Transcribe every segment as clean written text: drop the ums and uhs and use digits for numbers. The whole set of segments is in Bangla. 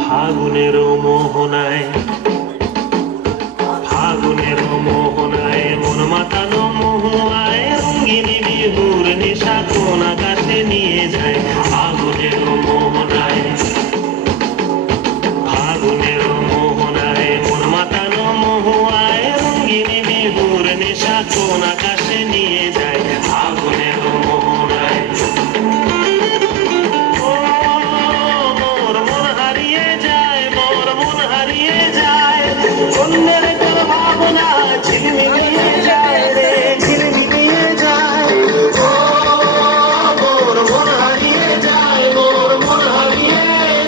ফাগুনের মোহনায় মন মাতানো মহুয়ায় রঙ্গিনী বিহুর নেশা কোন আকাশে নিয়ে যায়। ফাগুনের মোহনায় মন মাতানো মহুয়ায় রঙ্গিনী বিহুর নেশা কোন আকাশে নিয়ে যায়। ফাগুনের মোহনায় অন্যের তোর ভাবনা ঝিলমিলিয়ে যায় রে, ঝিলমিলিয়ে যায়। ও মোর মন হারিয়ে যায়, মোর মন হারিয়ে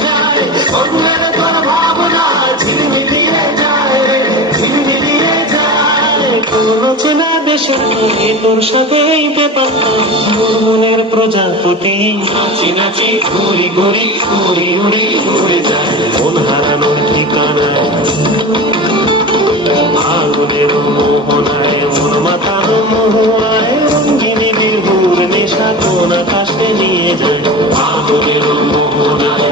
যায়। অন্যের তোর ভাবনা ঝিলমিলিয়ে যায় রে, ঝিলমিলিয়ে যায়। কোন চেনা দেশে তোর সাথে এই ব্যাপারটা মোর মনের প্রজাপতি নাচি নাচি ঘুরি ঘুরি উড়ি উড়ি উড়ে যায় মন হারানোর ঠিকানায়। ফাগুনের মোহনায় মন মাতানো মহুয়ায় রঙ্গিনী বিহুর নেশা কোন আকাশে নিয়ে যায়। ফাগুনের মোহনায়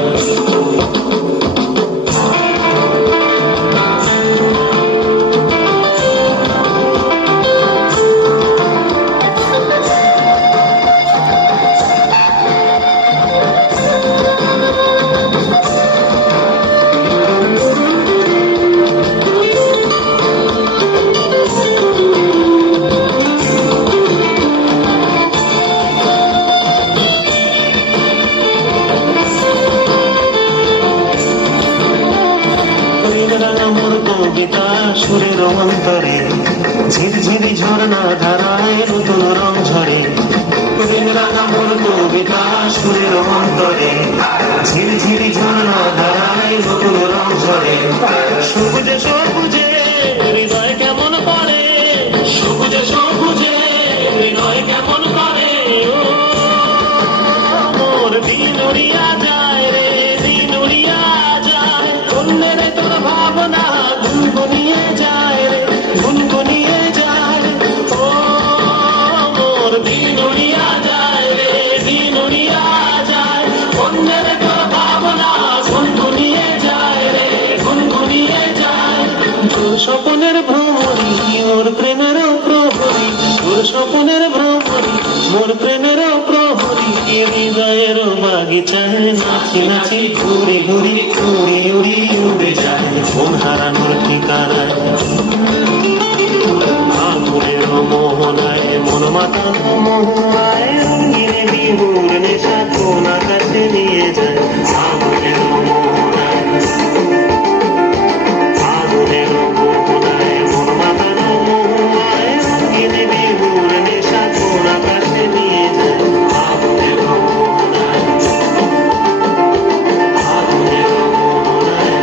মোর কবিতা সুরের অন্তরে ঝিরঝিরি ঝর্ণা ধারায় নতুন রং ঝরে। রাঙা মোর কবিতা সুরের অন্তরে ঝিরঝিরি ঝর্ণা ধারায় নতুন রং ঝরে। সবুজে সবুজে হৃদয় কেমন করে, সবুজে সবুজে হৃদয় কেমন করে। ও মোর দিন উড়িয়া যায় রে, দিন উড়িয়া যায়। অন্যের তোর ভাবনা গুনগুনিয়ে যায় রে, গুনগুনিয়ে যায়। ও মোর দিন উড়িয়া যায় রে, দিন উড়িয়া যায়। অন্যের তোর ভাবনা গুনগুনিয়ে যায় রে, গুনগুনিয়ে যায়। তোর স্বপনের ভ্রমরি মোর প্রেমের প্রহরী, তোর স্বপনের ভ্রমরি মোর প্রেমের প্রহরী। হৃদয়ের বাগিচায় নাচি নাচি ঘুরে ঘুরি উড়ি উড়ি উড়ে যায় মন হারানোর ঠিকানায়। ফাগুনের মোহনায় মন মাতানো মহুয়ায় রঙ্গিনী বিহুর নেশা কোন আকাশে নিয়ে যায়। ফাগুনের মোহনায় মন মাতানো মহুয়ায় রঙ্গিনী বিহুর নেশা কোন আকাশে নিয়ে যায়। ফাগুনের মোহনায় ফাগুনের মোহনায়